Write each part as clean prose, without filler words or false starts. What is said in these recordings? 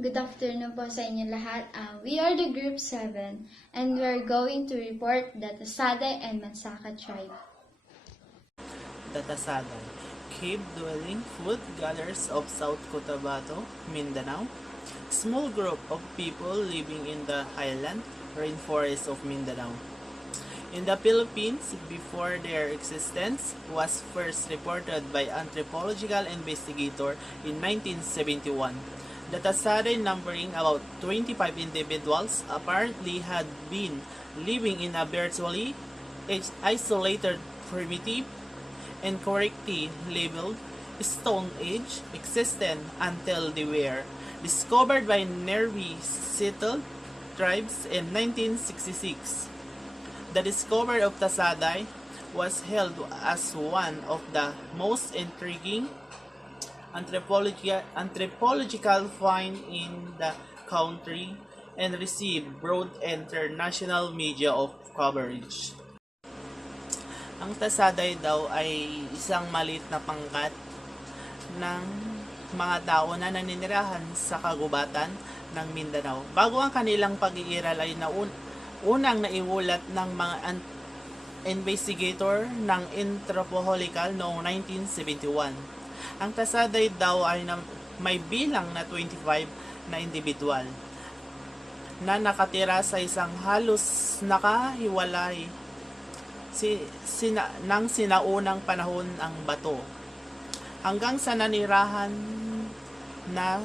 Good afternoon po sa inyo lahat. We are the Group 7 and we are going to report the Tasaday and Mansaka tribe. The Tasaday, cave-dwelling food-gatherers of South Cotabato, Mindanao. Small group of people living in the highland rainforest of Mindanao. In the Philippines, before their existence, was first reported by anthropological investigator in 1971. The Tasaday, numbering about 25 individuals, apparently had been living in a virtually isolated, primitive, and correctly labeled Stone Age existence until they were discovered by nearby settled tribes in 1966. The discovery of Tasaday was hailed as one of the most intriguing anthropological finds in the country and received broad international media of coverage. Ang Tasaday daw ay isang maliit na pangkat ng mga tao na naninirahan sa kagubatan ng Mindanao. Bago ang kanilang pag-iiral ay unang naiulat ng mga investigator ng anthropological noong 1971. Ang Tasaday daw ay may bilang na 25 na individual na nakatira sa isang halos nakahiwalay ng sinaunang panahon ang bato hanggang sa nanirahan na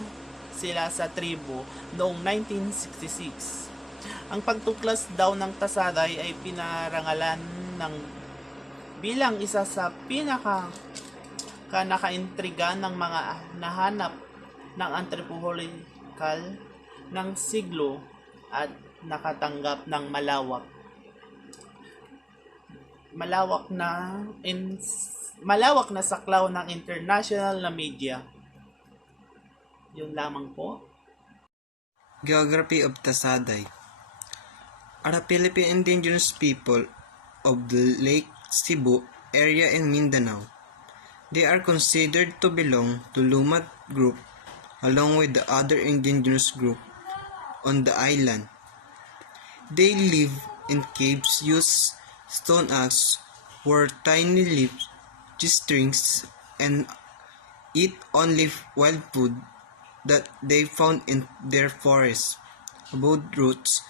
sila sa tribo noong 1966. Ang pagtuklas daw ng Tasaday ay pinarangalan ng bilang isa sa nakaintriga ng mga nahanap ng anthropological ng siglo at nakatanggap ng malawak na saklaw ng international na media. Yun lamang po. Geography of Tasaday are a Philippine indigenous people of the Lake Cebu area in Mindanao. They are considered to belong to Lumad group along with the other indigenous group on the island. They live in caves, use stone axe, wear tiny leaf strings, and eat only wild food that they found in their forests, wood roots,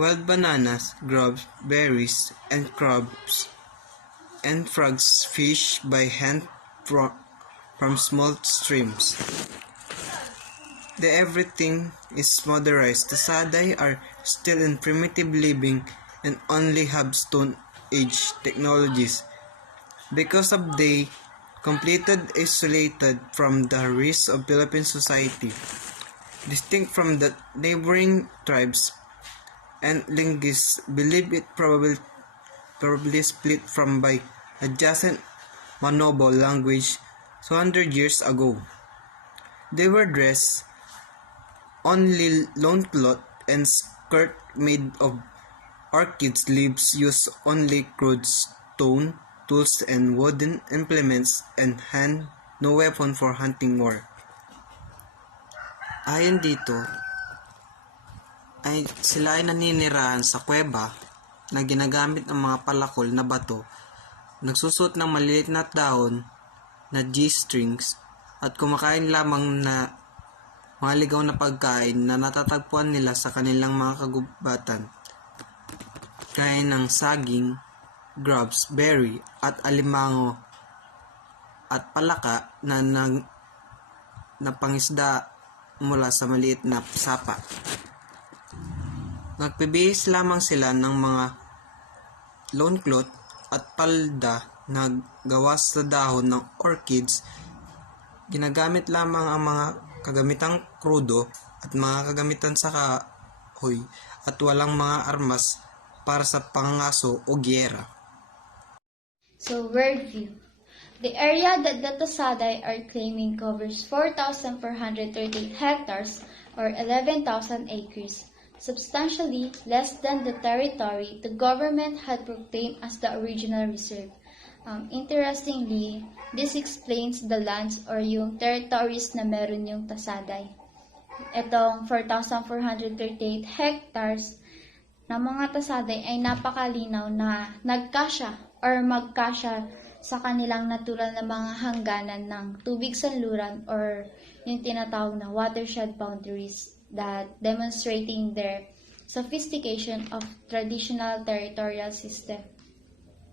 wild bananas, grubs, berries, and crabs, and frogs fish by hand from small streams. Everything is modernized. The Tasaday are still in primitive living and only have Stone Age technologies. Because of they completed isolated from the rest of Philippine society, distinct from the neighboring tribes, and linguists believe it probably split from by adjacent Manobo language 200 years ago. They were dressed only loincloth and skirt made of orchids leaves, used only crude stone tools and wooden implements, and no weapon for hunting war. Ayon dito, sila ay naninirahan sa kuweba na ginagamit ng mga palakol na bato, nagsusot ng maliit na dahon na G-strings at kumakain lamang na mga ligaw na pagkain na natatagpuan nila sa kanilang mga kagubatan, gaya ng saging, grubs, berry at alimango at palaka na pangisda mula sa maliit na sapa. Nagpibihis lamang sila ng mga loincloth at palda na gawa sa dahon ng orchids. Ginagamit lamang ang mga kagamitang krudo at mga kagamitan sa kahoy at walang mga armas para sa pangangaso o giyera. So, worldview. The area that the Tasaday are claiming covers 4,438 hectares or 11,000 acres, substantially less than the territory the government had proclaimed as the original reserve. Interestingly, this explains the lands or yung territories na meron yung Tasaday. itong 4,438 hectares na mga Tasaday ay napakalinaw na nagkasya or magkasya sa kanilang natural na mga hangganan ng tubig sanluran or yung tinatawag na watershed boundaries that demonstrating their sophistication of traditional territorial system.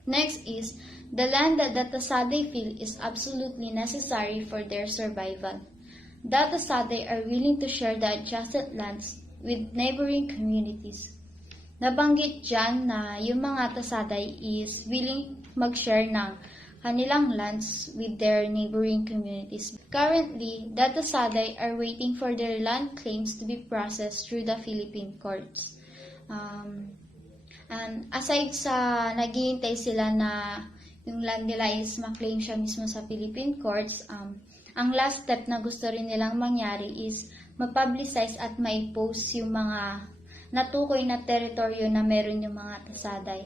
Next is, the land that the Tasaday feel is absolutely necessary for their survival. The Tasaday are willing to share the adjacent lands with neighboring communities. Nabanggit dyan na yung mga Tasaday is willing mag-share ng kanilang lands with their neighboring communities. Currently, the Tasaday are waiting for their land claims to be processed through the Philippine courts. And aside sa naghihintay sila na yung land nila is ma-claim siya mismo sa Philippine courts, ang last step na gusto rin nilang mangyari is ma-publicize at ma-post yung mga natukoy na teritoryo na meron yung mga Tasaday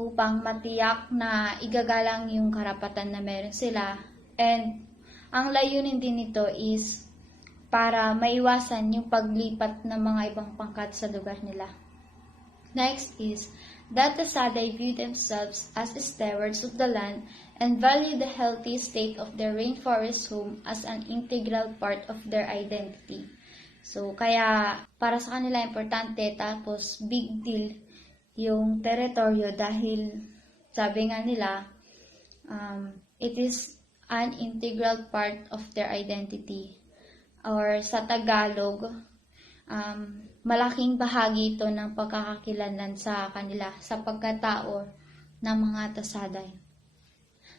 upang matiyak na igagalang yung karapatan na meron sila. And ang layunin din nito is para maiwasan yung paglipat ng mga ibang pangkat sa lugar nila. Next is that Tasaday view themselves as stewards of the land and value the healthy state of their rainforest home as an integral part of their identity. So, kaya para sa kanila importante, tapos big deal yung teritoryo dahil sabi nga nila, it is an integral part of their identity. Or sa Tagalog, malaking bahagi ito ng pagkakakilanlan sa kanila, sa pagkatao ng mga Tasaday.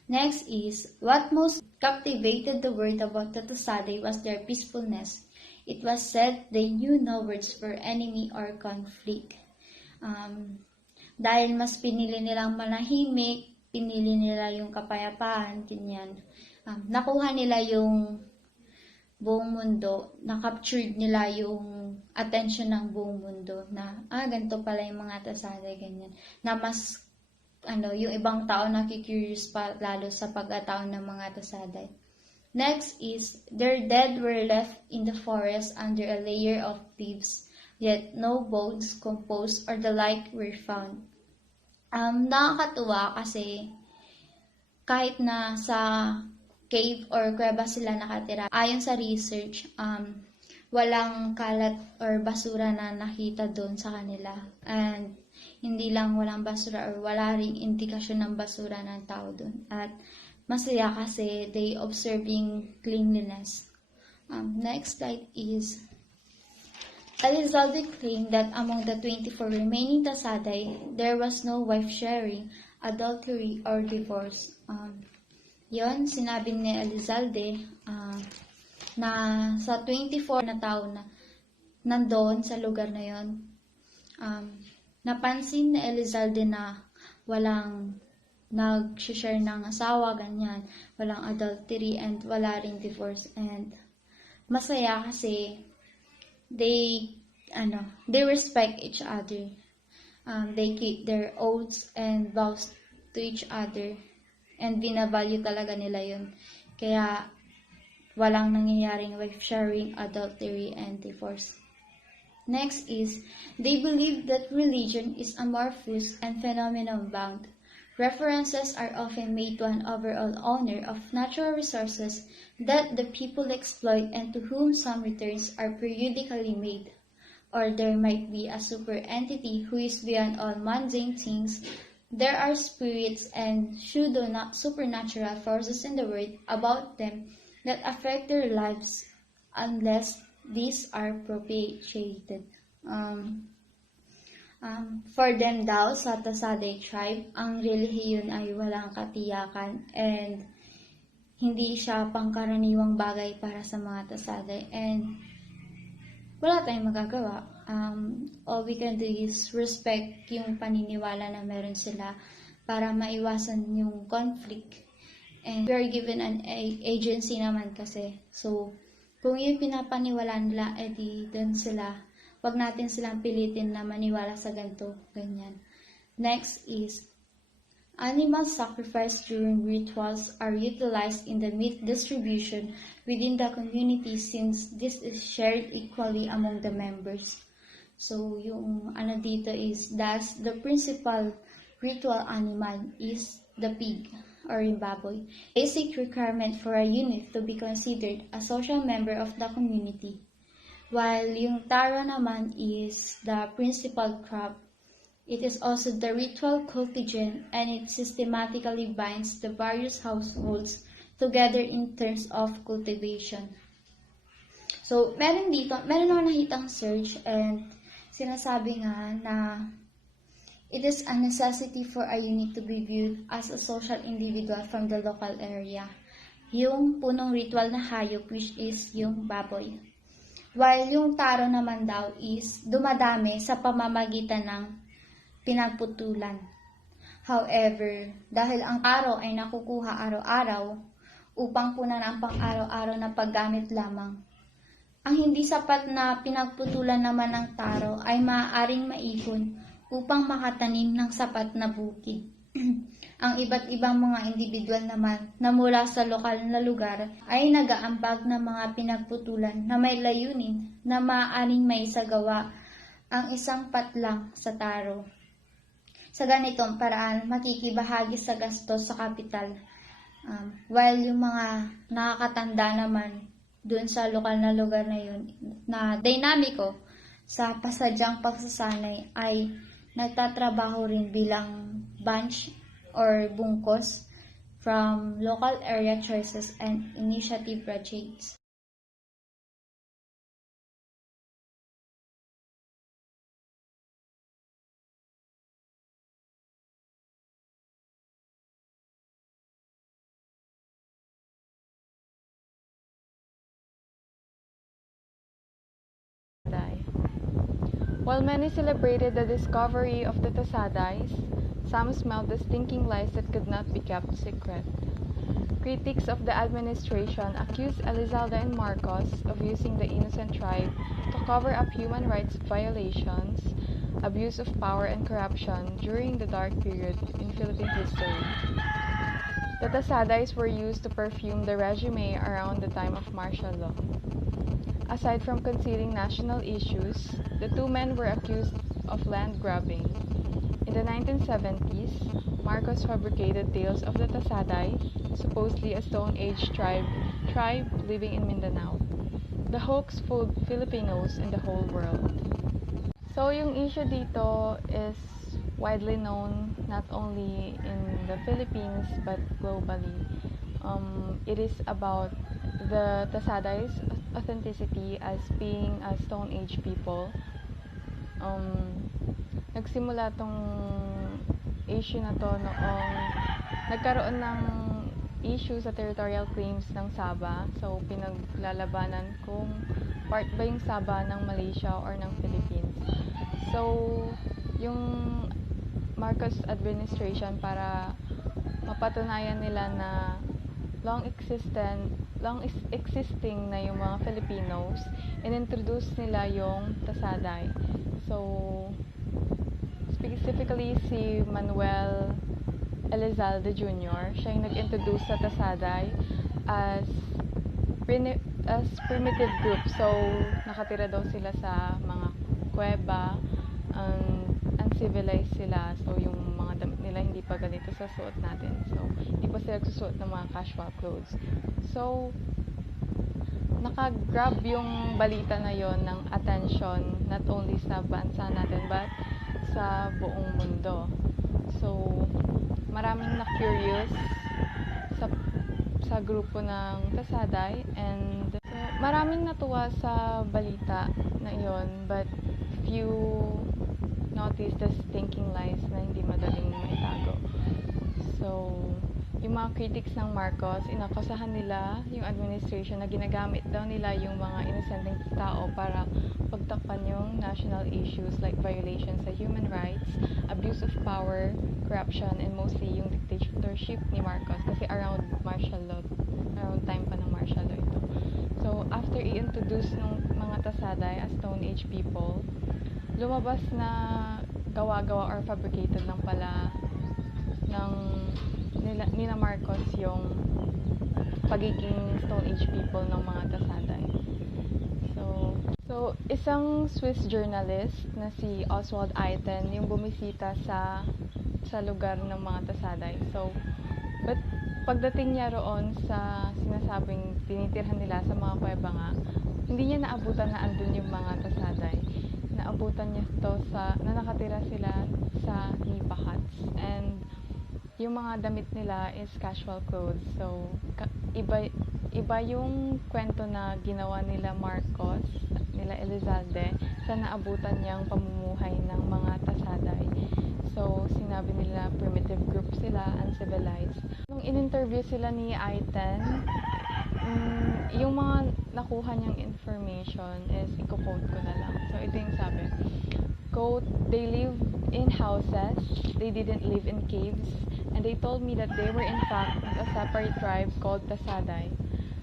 Next is, what most captivated the world about the Tasaday was their peacefulness. It was said they knew no words for enemy or conflict. Dahil mas pinili nilang manahimik, pinili nila yung kapayapaan, ganyan. Nakuha nila yung buong mundo, na-captured nila yung attention ng buong mundo na, ganito pala yung mga Tasaday, ganyan. Na mas, yung ibang tao nakikurious pa lalo sa pagkatao ng mga Tasaday. Next is, their dead were left in the forest under a layer of leaves, yet no bones, composed, or the like were found. Nakakatuwa kasi kahit na sa cave or kuweba sila nakatira, ayon sa research, walang kalat or basura na nakita doon sa kanila. And hindi lang walang basura or wala ring indikasyon ng basura ng tao doon. At masaya kasi they observing cleanliness. Next slide is, Elizalde claimed that among the 24 remaining Tasaday, there was no wife-sharing, adultery, or divorce. Yon, sinabi ni Elizalde na sa 24 na tao na nandoon sa lugar na yon, napansin ni Elizalde na walang nag-share ng asawa, ganyan, walang adultery, and wala ring divorce. And masaya kasi they respect each other. They keep their oaths and vows to each other. And binavalue talaga nila yun. Kaya walang nangyayaring wife sharing, adultery, and divorce. Next is, they believe that religion is amorphous and phenomenon-bound. References are often made to an overall owner of natural resources that the people exploit and to whom some returns are periodically made. Or there might be a super entity who is beyond all mundane things. There are spirits and supernatural forces in the world about them that affect their lives unless these are propitiated. For them daw, sa Tasaday tribe, ang relihiyon ay walang katiyakan and hindi siya pangkaraniwang bagay para sa mga Tasaday. And wala tayong magagawa. All we can do is respect yung paniniwala na meron sila para maiwasan yung conflict. And we are given an agency naman kasi. So, kung yung pinapaniwala nila, edi doon sila. Wag natin silang pilitin na maniwala sa ganito, ganyan. Next is, Animals sacrificed during rituals are utilized in the meat distribution within the community since this is shared equally among the members. So, yung ano dito is, thus, the principal ritual animal is the pig or yung baboy. Basic requirement for a unit to be considered a social member of the community. While yung taro naman is the principal crop, it is also the ritual cultigen and it systematically binds the various households together in terms of cultivation. So, meron ako nakitang search and sinasabi nga na it is a necessity for a unit to be viewed as a social individual from the local area. Yung punong ritual na hayop which is yung baboy. While yung taro naman daw is dumadami sa pamamagitan ng pinagputulan. However, dahil ang taro ay nakukuha araw-araw upang punan ang pang-araw-araw na paggamit lamang, ang hindi sapat na pinagputulan naman ng taro ay maaaring maipon upang makatanim ng sapat na bukid. Ang iba't ibang mga individual naman na mula sa lokal na lugar ay nag-aambag ng mga pinagputulan na may layunin na maaaring maisagawa ang isang patlang sa taro. Sa ganitong paraan, makikibahagi sa gastos sa kapital. While yung mga nakakatanda naman doon sa lokal na lugar na yun, na dinamiko sa pasadyang pagsasanay ay nagtatrabaho rin bilang bunch or bungkos from local area choices and initiative projects. While many celebrated the discovery of the Tasadays, some smelled the stinking lies that could not be kept secret. Critics of the administration accused Elizalde and Marcos of using the innocent tribe to cover up human rights violations, abuse of power and corruption during the dark period in Philippine history. The Tasadays were used to perfume the regime around the time of martial law. Aside from concealing national issues, the two men were accused of land grabbing. In the 1970s, Marcos fabricated tales of the Tasaday, supposedly a Stone Age tribe living in Mindanao. The hoax fooled Filipinos and the whole world. So yung issue dito is widely known not only in the Philippines but globally. It is about the Tasaday's authenticity as being a Stone Age people. Nagsimula tong issue na to noong nagkaroon ng issue sa territorial claims ng Sabah. So, pinaglalabanan kung part ba yung Sabah ng Malaysia or ng Philippines. So, yung Marcos administration para mapatunayan nila na long existing na yung mga Filipinos, inintroduce nila yung Tasaday. So, specifically si Manuel Elizalde Jr., siya yung nag-introduce sa Tasaday as primitive group. So, nakatira daw sila sa mga kuweba, uncivilized sila. So, yung mga damit nila hindi pa ganito sa suot natin. So, hindi pa sila nagsusuot ng mga casual clothes. So, nakagrab yung balita na yon ng attention not only sa bansa natin but sa buong mundo. So, maraming na-curious sa grupo ng Tasaday and maraming natuwa sa balita na yon but few noticed the stinking lies na hindi madaling maitago. So, yung mga critics ng Marcos, inakusahan nila yung administration na ginagamit daw nila yung mga inosenteng tao para pagtakpan yung national issues like violations sa human rights, abuse of power, corruption, and mostly yung dictatorship ni Marcos kasi around time pa ng martial law ito. So, after i-introduce ng mga Tasaday as Stone Age people, lumabas na gawa-gawa or fabricated lang pala ng nila Marcos yung pagiging Stone Age people ng mga Tasaday. So isang Swiss journalist na si Oswald Eiten yung bumisita sa lugar ng mga Tasaday. So, but pagdating niya roon sa sinasabing tinitirhan nila sa mga kuweba nga, hindi niya naabutan na andun yung mga Tasaday. Naabutan niya to na nakatira sila sa nipa huts. And yung mga damit nila is casual clothes. So, iba yung kwento na ginawa nila Marcos, nila Elizalde, sa naabutan niyang pamumuhay ng mga Tasaday. So, sinabi nila primitive group sila, uncivilized. Nung in-interview sila ni Aiten, yung mga nakuha niyang information is, i-quote ko na lang. So, ito yung sabi. Quote, "They live in houses, they didn't live in caves, and they told me that they were in fact a separate tribe called Tasaday.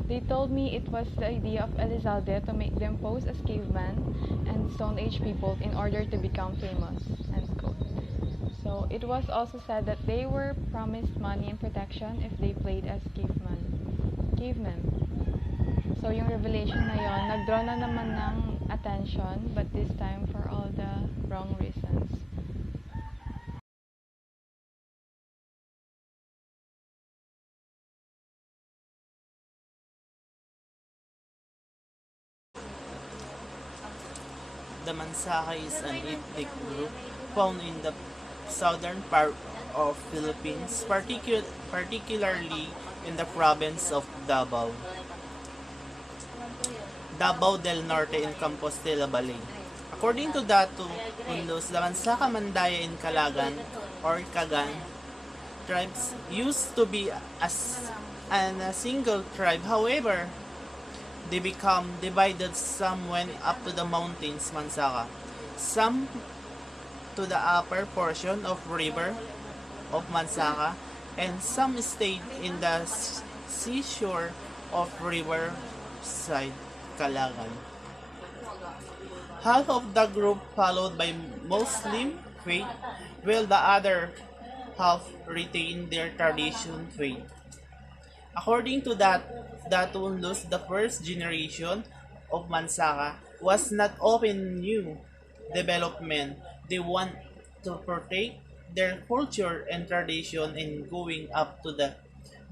They told me it was the idea of Elizalde to make them pose as cavemen and Stone Age people in order to become famous." End quote. So, it was also said that they were promised money and protection if they played as cavemen. So, yung revelation na yon, nag-draw na naman ng attention, but this time for all the wrong reasons. The Mansaka is an ethnic group found in the southern part of Philippines, particularly in the province of Davao del Norte in Compostela Valley. According to Datu Unlos, the Mansaka, Mandaya, and Kalagan or Kagan tribes used to be a single tribe. However, they become divided. Some went up to the mountains, Mansaka, some to the upper portion of river of Mansaka, and some stayed in the seashore of river side, Kalagan. Half of the group followed by Muslim faith, while the other half retained their tradition faith. According to Datu Unlos, the first generation of Mansaka was not open new development. They want to protect their culture and tradition, and going up to the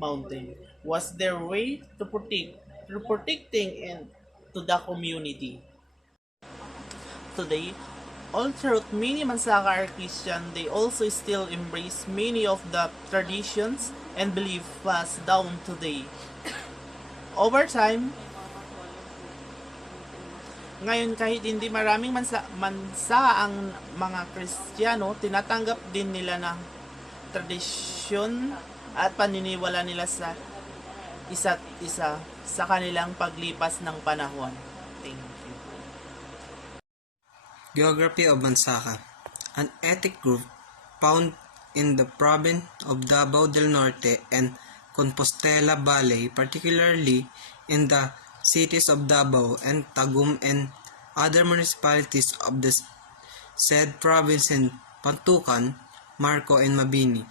mountain was their way to protecting and to the community. Today, although many Mansaka are Christian, they also still embrace many of the traditions and belief passed down today. Over time, ngayon kahit hindi maraming Mansaka ang mga Kristiyano, tinatanggap din nila na tradisyon at paniniwala nila sa isa't isa sa kanilang paglipas ng panahon. Thank you. Geography of Mansaka, an ethnic group found in the province of Davao del Norte and Compostela Valley, particularly in the cities of Davao and Tagum and other municipalities of the said province in Pantukan, Marco, and Mabini.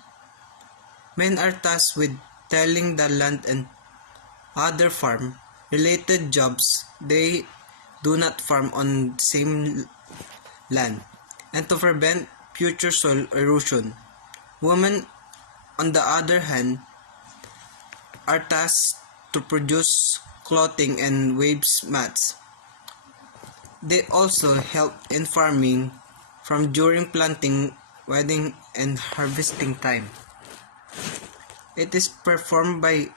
Men are tasked with tilling the land and other farm-related jobs. They do not farm on the same land, and to prevent future soil erosion. Women, on the other hand, are tasked to produce clothing and waves mats. They also help in farming from during planting, weeding, and harvesting time. It is performed by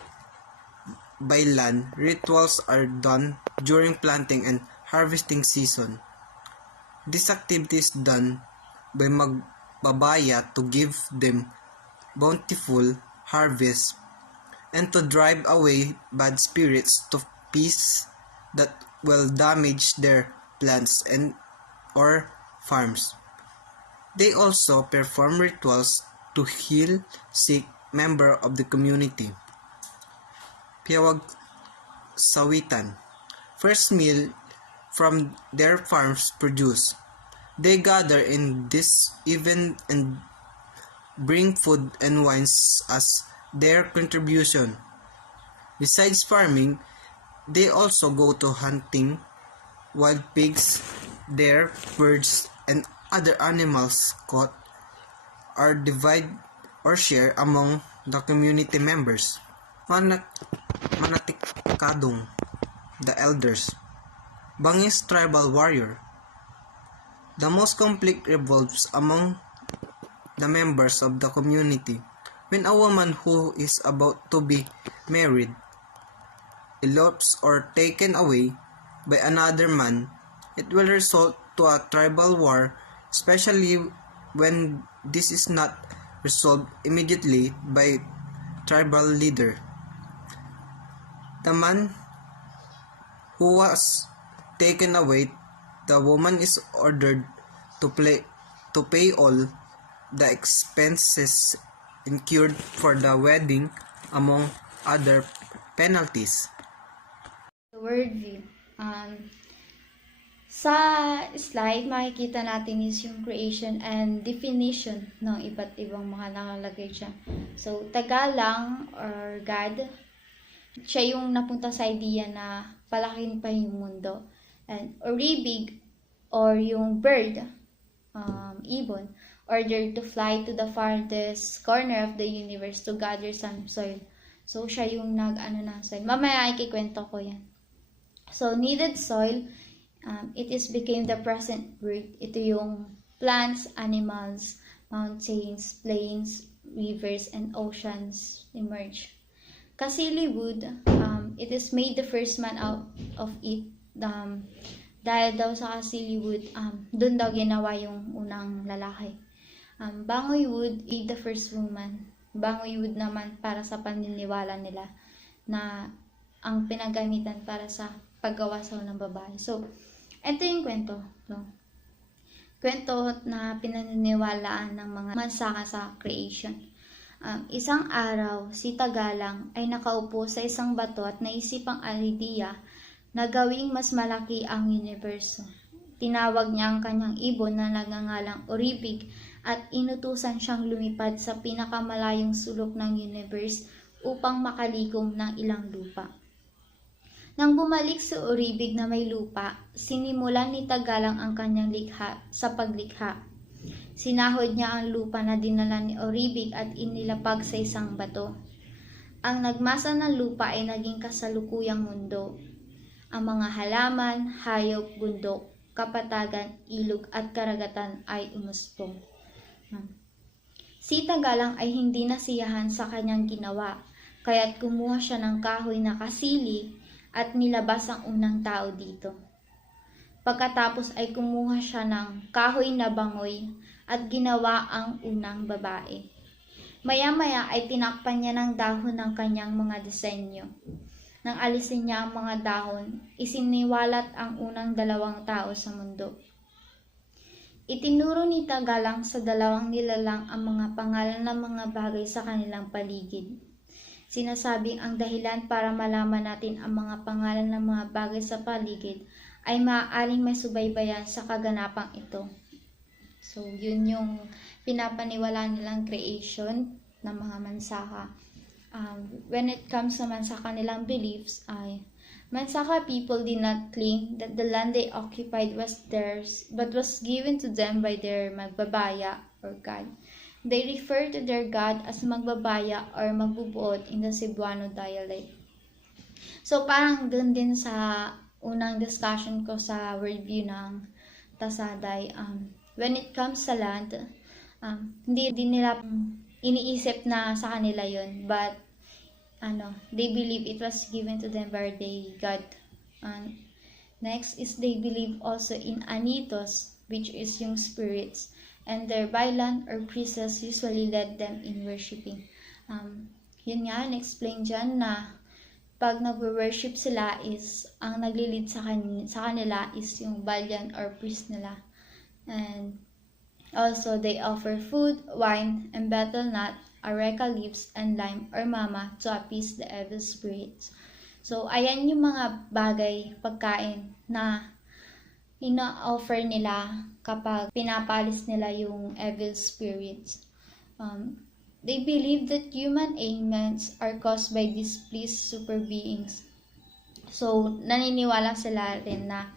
land. Rituals are done during planting and harvesting season. This activity is done by magbabaya to give them bountiful harvest and to drive away bad spirits to peace that will damage their plants and or farms. They also perform rituals to heal sick member of the community. Piyawag sawitan. First meal from their farms produce. They gather in this event and bring food and wines as their contribution. Besides farming, they also go to hunting wild pigs, deer, birds, and other animals caught are divided or shared among the community members. Manatikadong, the elders. Bangis tribal warrior. The most conflict revolves among the members of the community. When a woman who is about to be married elopes or taken away by another man, it will result to a tribal war, especially when this is not resolved immediately by tribal leader. The man who was taken away, the woman is ordered to pay all the expenses incurred for the wedding, among other penalties. The word view. Sa slide, makikita natin is yung creation and definition ng iba't ibang mga nakalagay dyan. So, Tagalang or God, siya yung napunta sa idea na palakin pa yung mundo. And Oribig or yung bird, ibon, ordered to fly to the farthest corner of the universe to gather some soil. So, siya yung soil. Mamaya ikikwento ko yan. So, needed soil, it is became the present word. Ito yung plants, animals, mountains, plains, rivers, and oceans emerge. Kasili wood, it is made the first man out of it. Dahil daw sa kasili wood, dun daw ginawa yung unang lalaki. Bangoy wood, the first woman. Bangoy wood naman para sa paniniwala nila na ang pinagamitan para sa paggawa sa unang babae. So, ito yung kwento. No? Kwento na pinaniniwalaan ng mga Mansaka sa creation. Isang araw, si Tagalang ay nakaupo sa isang bato at naisip ang idea na gawing mas malaki ang universo. Tinawag niya ang kanyang ibon na nagngangalang Oribig at inutusan siyang lumipad sa pinakamalayong sulok ng universe upang makalikom ng ilang lupa. Nang bumalik si Oribig na may lupa, sinimulan ni Tagalang ang kanyang likha sa paglikha. Sinahod niya ang lupa na dinala ni Oribig at inilapag sa isang bato. Ang nagmasa ng lupa ay naging kasalukuyang mundo. Ang mga halaman, hayop, bundok, kapatagan, ilog at karagatan ay umuspong. Si Tagalang ay hindi nasiyahan sa kanyang ginawa, kaya't kumuha siya ng kahoy na kasili at nilabas ang unang tao dito. Pagkatapos ay kumuha siya ng kahoy na bangoy at ginawa ang unang babae. Maya-maya ay tinakpan niya ng dahon ng kanyang mga disenyo. Nang alisin niya ang mga dahon, isiniwalat ang unang dalawang tao sa mundo. Itinuro ni Tagalang sa dalawang nilalang ang mga pangalan ng mga bagay sa kanilang paligid. Sinasabing ang dahilan para malaman natin ang mga pangalan ng mga bagay sa paligid ay maaaring may subaybayan sa kaganapang ito. So, yun yung pinapaniwalaan nilang creation ng mga Mansaka. When it comes naman sa kanilang beliefs, Mansaka people did not claim that the land they occupied was theirs, but was given to them by their magbabaya or God. They refer to their God as magbabaya or magbubuod in the Cebuano dialect. So parang dun din sa unang discussion ko sa worldview ng Tasaday, when it comes sa land, hindi din nila iniisip na sa kanila yun, but they believe it was given to them by their God. Next is they believe also in anitos, which is yung spirits, and their bailan or priests usually led them in worshiping. Yun nga, na-explain dyan na pag nag-worship sila is, ang naglilid sa kanila is yung bailan or priest nila. And also, they offer food, wine, and betel nut, areca leaves, and lime or mama to appease the evil spirits. So, ayan yung mga bagay, pagkain na ina-offer nila kapag pinapalis nila yung evil spirits. They believe that human ailments are caused by displeased super beings. So, naniniwala sila rin na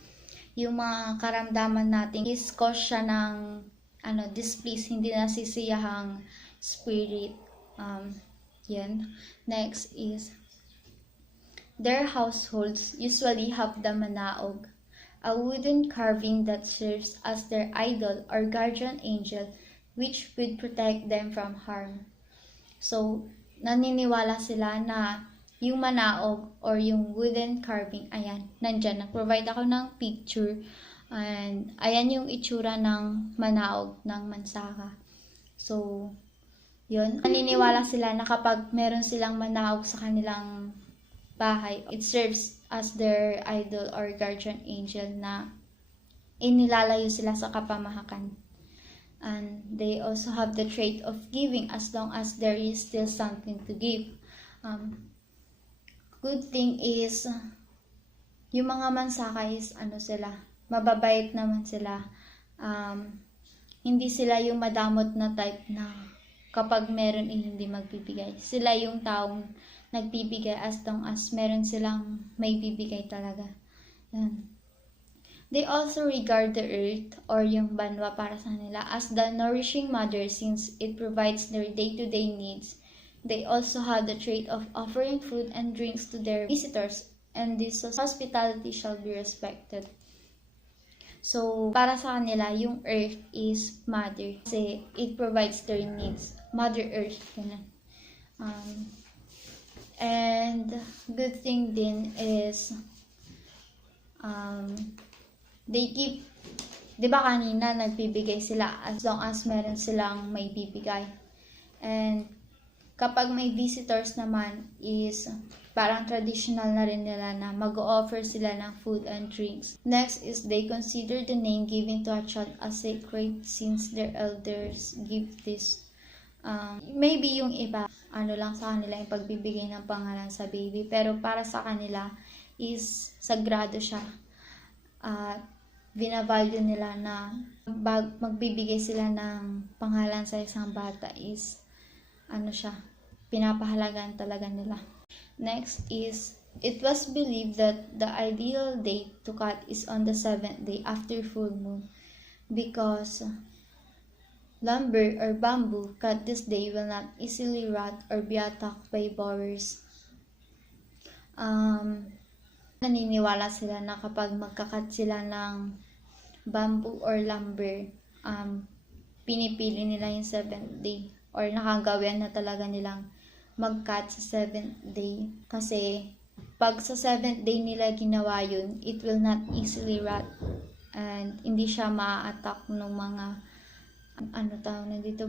yung mga karamdaman natin is cause siya ng displeased, hindi nasisiyahang spirit. Yan. Next is, their households usually have the manaog, a wooden carving that serves as their idol or guardian angel, which would protect them from harm. So, naniniwala sila na yung manaog or yung wooden carving, ayan, nandyan. Nag-provide ako ng picture. And ayan yung itsura ng manaog ng Mansaka. So, yun. Naniniwala sila na kapag meron silang manaog sa kanilang bahay, it serves as their idol or guardian angel na inilalayo sila sa kapamahakan. And they also have the trait of giving as long as there is still something to give. Good thing is, yung mga Mansaka is, sila, mababait naman sila. Hindi sila yung madamot na type na kapag meron hindi magbibigay. Sila yung taong nagbibigay as long as meron silang may bibigay talaga. Yan. They also regard the earth or yung banwa para sa nila as the nourishing mother since it provides their day-to-day needs. They also have the trait of offering food and drinks to their visitors, and this hospitality shall be respected. So, para sa kanila, yung earth is mother kasi it provides their needs. Mother earth. Ganun. And good thing din is they keep, di ba kanina nagbibigay sila as long as meron silang may bibigay. And kapag may visitors naman is parang traditional na rin nila na mag-offer sila ng food and drinks. Next is they consider the name given to a child as sacred since their elders give this. Maybe yung iba, lang sa kanila yung pagbibigay ng pangalan sa baby. Pero para sa kanila is sagrado siya. Binavalue nila na magbibigay sila ng pangalan sa isang bata is siya, pinapahalagan talaga nila. Next is, it was believed that the ideal date to cut is on the 7th day after full moon because lumber or bamboo cut this day will not easily rot or be attacked by borers. Naniniwala sila na kapag magkakat sila ng bamboo or lumber, pinipili nila yung 7th day or nakagawian na talaga nilang mag-cut sa 7th day. Kasi pag sa 7th day nila ginawa yun, it will not easily rot and hindi siya ma-attack ng mga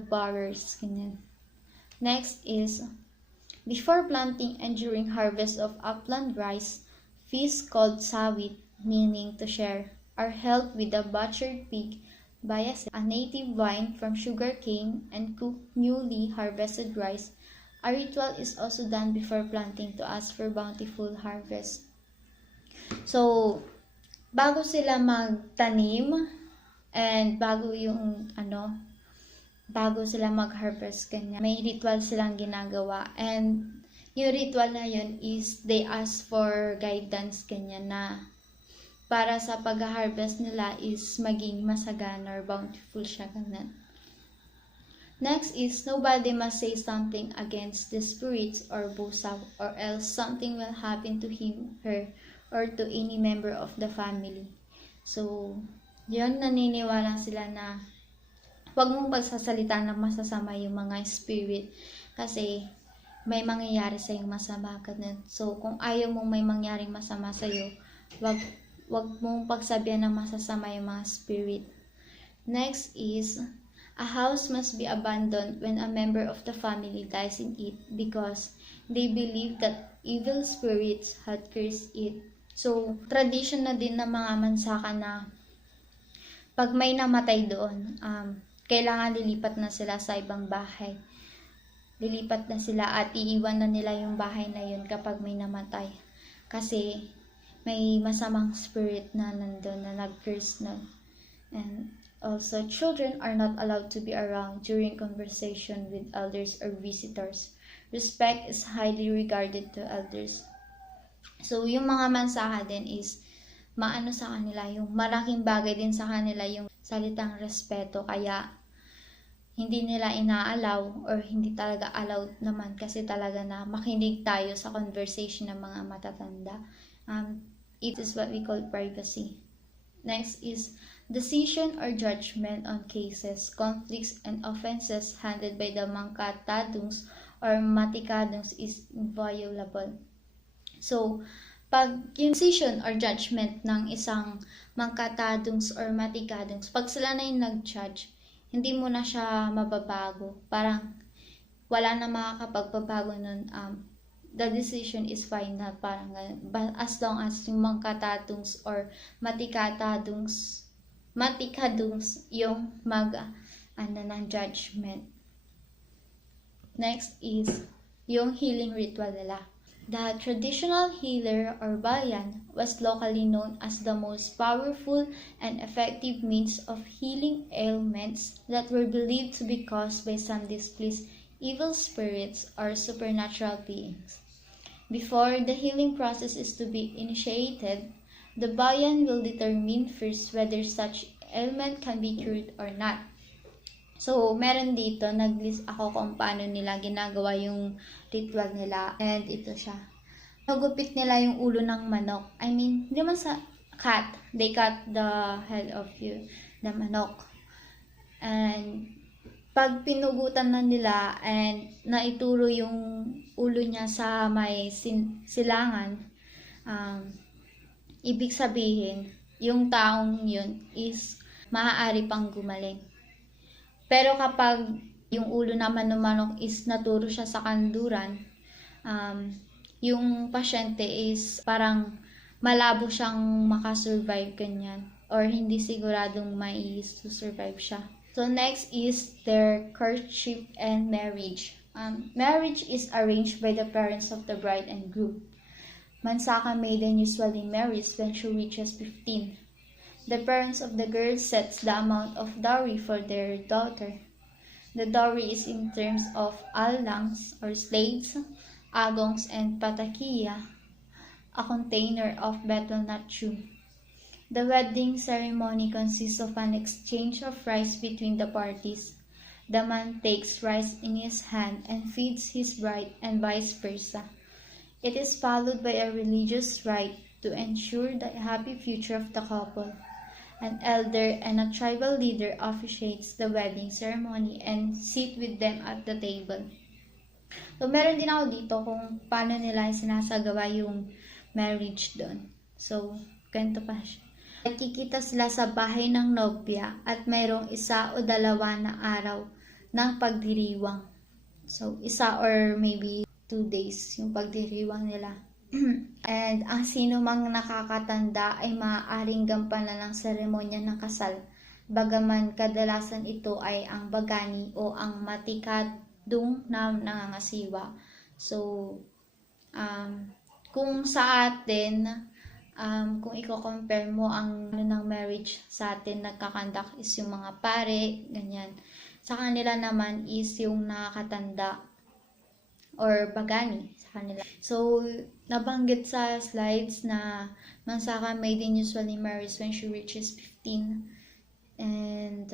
borers. Next is, before planting and during harvest of upland rice, feasts called sawit, meaning to share, are held with the butchered pig, Bshm-E, a native wine from sugar cane, and cooked newly harvested rice. A ritual is also done before planting to ask for bountiful harvest. So, bago sila magtanim, and bago sila mag-harvest, may ritual silang ginagawa. And yung ritual na yun is they ask for guidance, na para sa pag-harvest nila is maging masagana or bountiful siya. Next is, nobody must say something against the spirits or busaw, or else something will happen to him, her, or to any member of the family. So, yun, naniniwala sila na huwag mong pagsasalita ng masasama yung mga spirit kasi may mangyayari sa yung masama. So, kung ayaw mong may mangyaring masama sa iyo, wag mong pagsabihan ng masasama yung mga spirit. Next is, a house must be abandoned when a member of the family dies in it because they believe that evil spirits had cursed it. So, tradition na din ng mga Mansaka na pag may namatay doon, kailangan lilipat na sila sa ibang bahay. Lilipat na sila at iiwan na nila yung bahay na yun kapag may namatay. Kasi may masamang spirit na nandun na nag-curse na. And Also, children are not allowed to be around during conversation with elders or visitors. Respect is highly regarded to elders. So, yung mga mansaka din is maano sa kanila, yung malaking bagay din sa kanila yung salitang respeto. Kaya, hindi nila inaalaw or hindi talaga allowed naman kasi talaga na makinig tayo sa conversation ng mga matatanda. It is what we call privacy. Next is decision or judgment on cases, conflicts, and offenses handled by the mangkatadungs or matikadungs is inviolable. So, pag yung decision or judgment ng isang mangkatadungs or matikadungs, pag sila na yung nag-judge, hindi mo na siya mababago. Parang wala na makakapagbabago nun. The decision is final. Parang as long as yung mangkatadungs or matikadungs yung ng judgment. Next is yung healing ritual nila. The traditional healer or bayan was locally known as the most powerful and effective means of healing ailments that were believed to be caused by some displeased evil spirits or supernatural beings. Before the healing process is to be initiated, the bayan will determine first whether such ailment can be cured or not. So, meron dito, nag-list ako kung paano nila ginagawa yung ritual nila. And ito siya. Nagupit nila yung ulo ng manok. I mean, hindi man sa cat. They cut the head of the manok. And pag pinugutan na nila and naituro yung ulo niya sa may silangan, ibig sabihin, yung taong yun is maaari pang gumaling. Pero kapag yung ulo naman ng manok is naturo siya sa kanduran, yung pasyente is parang malabo siyang makasurvive ganyan or hindi siguradong mai-survive siya. So next is their courtship and marriage. Marriage is arranged by the parents of the bride and groom. Mansaka maiden usually marries when she reaches 15. The parents of the girl sets the amount of dowry for their daughter. The dowry is in terms of alangs or slaves, agongs, and patakiya, a container of betel nut chew. The wedding ceremony consists of an exchange of rice between the parties. The man takes rice in his hand and feeds his bride and vice versa. It is followed by a religious rite to ensure the happy future of the couple. An elder and a tribal leader officiates the wedding ceremony and sit with them at the table. So, meron din ako dito kung paano nila sinasagawa yung marriage doon. So, ganito pa siya. Nakikita sila sa bahay ng nobya at mayroong isa o dalawa na araw ng pagdiriwang. So, isa or maybe 2 days yung pagdiriwang nila. And ang sino mang nakakatanda ay maaaring gampanan ng seremonya ng kasal, bagaman kadalasan ito ay ang bagani o ang matikadung na nangangasiwa. So, kung sa atin, kung i-compare mo ang ng marriage sa atin, nagkakandak is yung mga pare, ganyan. Sa kanila naman is yung nakakatanda or bagani sa kanila. So, nabanggit sa slides na Mansaka maiden usually marries when she reaches 15. And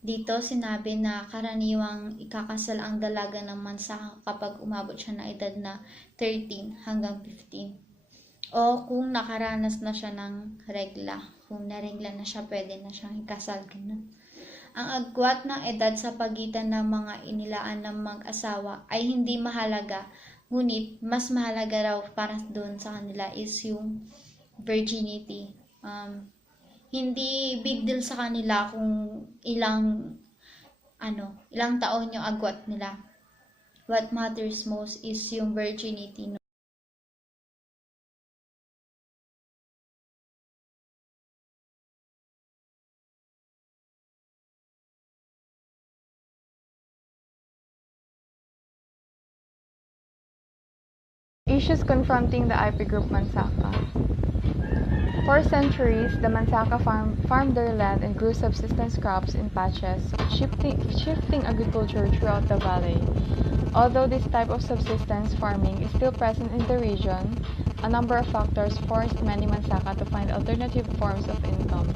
dito sinabi na karaniwang ikakasal ang dalaga ng Mansaka kapag umabot siya na edad na 13 hanggang 15. O kung nakaranas na siya ng regla. Kung naregla na siya, pwede na siyang ikasal. Ganun. Ang agwat ng edad sa pagitan ng mga inilaan ng mag-asawa ay hindi mahalaga, ngunit mas mahalaga raw para doon sa kanila is yung virginity. Hindi big deal sa kanila kung ilang taon yung agwat nila. What matters most is yung virginity. Issues confronting the IP group Mansaka. For centuries, the Mansaka farmed their land and grew subsistence crops in patches, shifting agriculture throughout the valley. Although this type of subsistence farming is still present in the region, a number of factors forced many Mansaka to find alternative forms of income.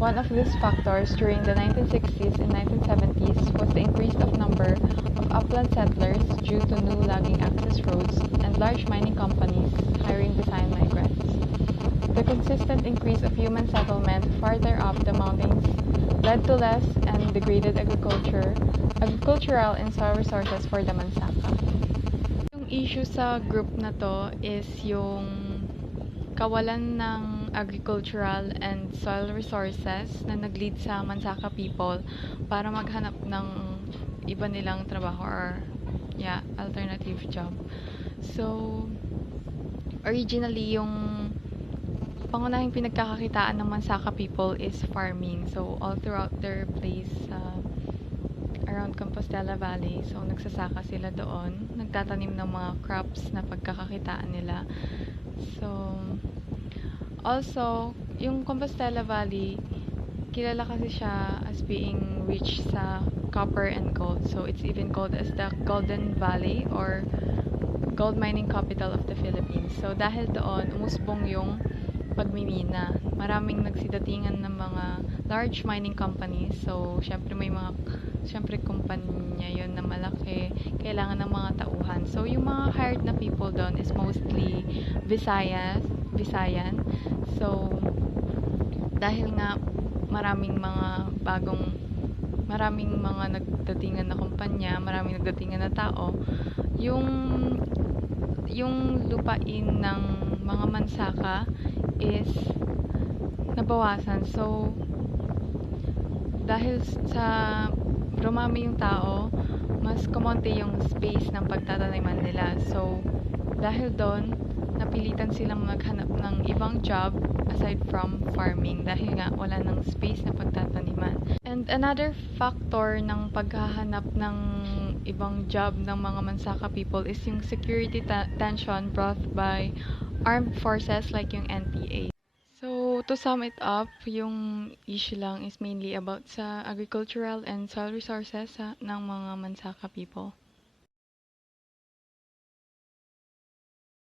One of these factors during the 1960s and 1970s was the increase of number of upland settlers due to new logging access roads and large mining companies hiring Visayan migrants. The consistent increase of human settlement farther up the mountains led to less and degraded agricultural and soil resources for the Mansaka. Yung issue sa group na to is yung kawalan ng agricultural and soil resources na nag-lead sa Mansaka people para maghanap ng iba nilang trabaho or alternative job. So, originally yung pangunahing pinagkakakitaan ng Mansaka people is farming. So, all throughout their place around Compostela Valley, so nagsasaka sila doon. Nagtatanim ng mga crops na pagkakakitaan nila. So, also, yung Compostela Valley, kilala kasi siya as being rich sa copper and gold. So, it's even called as the Golden Valley or gold mining capital of the Philippines. So, dahil doon, umusbong yung pagmimina. Maraming nagsidatingan ng mga large mining companies. So, syempre kumpanya yun na malaki. Kailangan ng mga tauhan. So, yung mga hired na people doon is mostly Visayan. So, dahil nga maraming mga nagdatingan na kumpanya, maraming nagdatingan na tao, yung lupain ng mga Mansaka is nabawasan. So, dahil sa rumami yung tao, mas kumonti yung space ng pagtataniman nila. So, dahil doon, napilitan silang maghanap ng ibang job aside from farming dahil nga wala ng space na pagtataniman. And another factor ng paghahanap ng ibang job ng mga Mansaka people is yung security tension brought by armed forces like yung NPA. So, to sum it up, yung issue lang is mainly about sa agricultural and soil resources ng mga Mansaka people.